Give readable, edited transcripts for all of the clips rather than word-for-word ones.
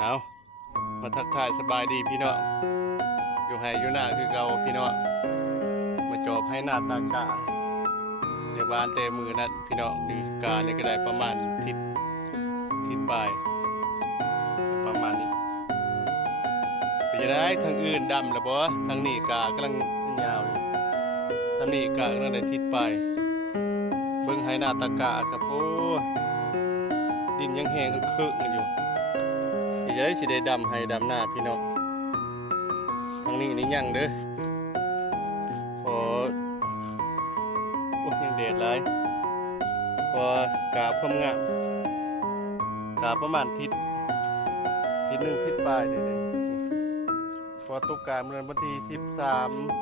เอามาทักทายสบายดีพี่น้องอยู่ไห้อยู่หน้าคือเก่าพี่น้องมาจอบให้หน้าตากาในบ้านเตมือนั่นพี่น้องนี่กาเนี่ยก็ได้ประมาณทิศปลายประมาณนี้ไปจะได้ทางอื่นดำแล้วบ่ทางนี้กากำลังยาวอยู่ทางนี้กากำลังได้ทิศปลายเบิ่งให้หน้าตากาครับโอ้ดินยังแห้งเคอะอยู่จะได้สิได้ดำให้ดำหน้าพี่น้องทางนี้นี่ยังเด้อพอยังเด็ดเลยพอกาพมงามกาประมาณทิศหนึ่งทิศปลายเลยพอตุกกาเมื่อวันที่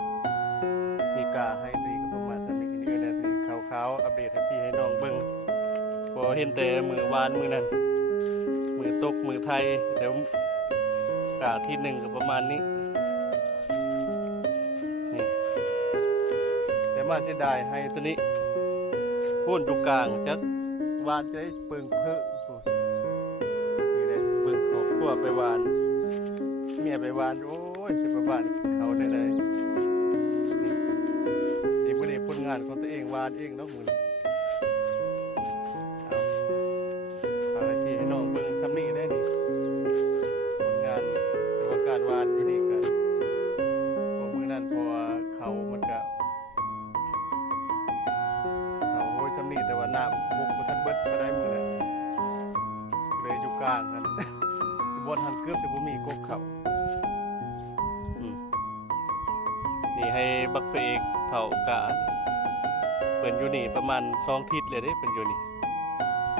13มีกาให้ตีก็ประมาณจะมีกินเยอะเลยตีขาวๆอัปเดตให้พี่ให้น้องเบิ่งพอเห็นแต่มือวานมือนั้นมือตกมือไทยเดี๋ยวกาที่หนึ่งก็ประมาณนี้นี่แต่มาเสียดายให้ตัวนี้พูนตรงกลางจะวานจะได้เปิงเพิ่มนี่เลยเปิงขอบขั้วไปวานเมียไปวานโอ้ยจะไปวานเขาได้เลยนี่พอดีผลงานของตัวเองวานเองเนาะมืออะไรที่ให้น้องเบิ่งทำนี่ได้นี่ผลงานตัวการวานอยู่นี่กันพอมือนั่นพอเขามันก็เขาโอ้ยทำนี่แต่ว่าน้ำบุกมาทันเบิดมาได้มือนั่นเลยอยู่กลางกันบนทันเกือบจะบ่มีกกเขานี่ให้บักพระเอกเผากาเปิ่นอยู่นี่ประมาณ2 ทิศเลยเด้เป็นอยู่นี่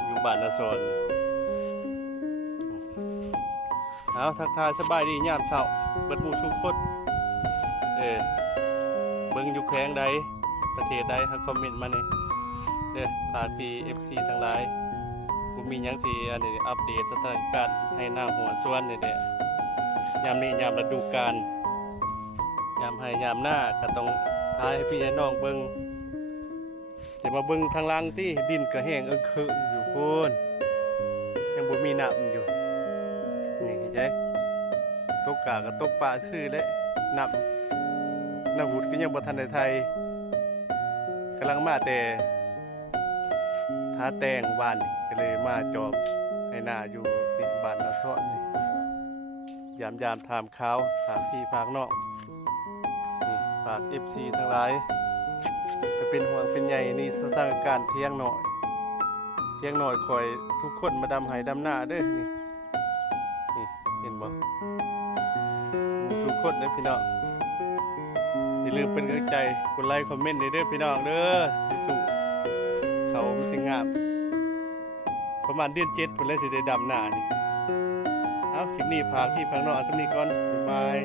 อยู่บ้านนาซอนเอาทักทายสบายดียามเช้าเบิดหมู่สุขคนเบิ่งอยู่แขวงใดประเทศใดให้คอมเมนต์มานี่ฝากพี่ FC ทั้งหลายบ่มีหยังสิอันนี้อัปเดตสถานการณ์ให้หน้าหัวสวนนี่แหละยามนี้ยามฤดูกาลยามให้ยามหน้าก็ต้องทายให้พี่ให้น้องเบิ่งแต่มาเบิ่งทางล่างที่ดินก็แห้งเคอะอยู่โพูนยังบ่มีน้ำอยู่นี่เห็นไหมตกกาก็ตกปลาซื่อแล้วน้ำหุดก็ยังบ่ทันได้ไทยกำลังมาแต่ท้าแตงบ้านนี่ก็เลยมาจอบให้หน้าอยู่นี่บ้านนาซ้อนนี่ยามถามข่าวถามพี่ฝากน้องนี่ฝาก FC ทั้งหลายจะเป็นห่วงเป็นใยนี่สถานการณ์เที่ยงหน่อยคอยทุกคนมาดำไห้ดำหน้าเด้อนี่เห็นบ่ทุกคนเด้อพี่น้องอย่าลืมเป็นกำลังใจกดไลค์คอมเมนต์เด้อพี่น้องเด้อที่สู้เขามันสิงามประมาณเดือน7เพิ่นเลยสิได้ดำหน้านี่เอาคลิปนี้พาพี่พาน้องสำนีก่อนบ๊ายบาย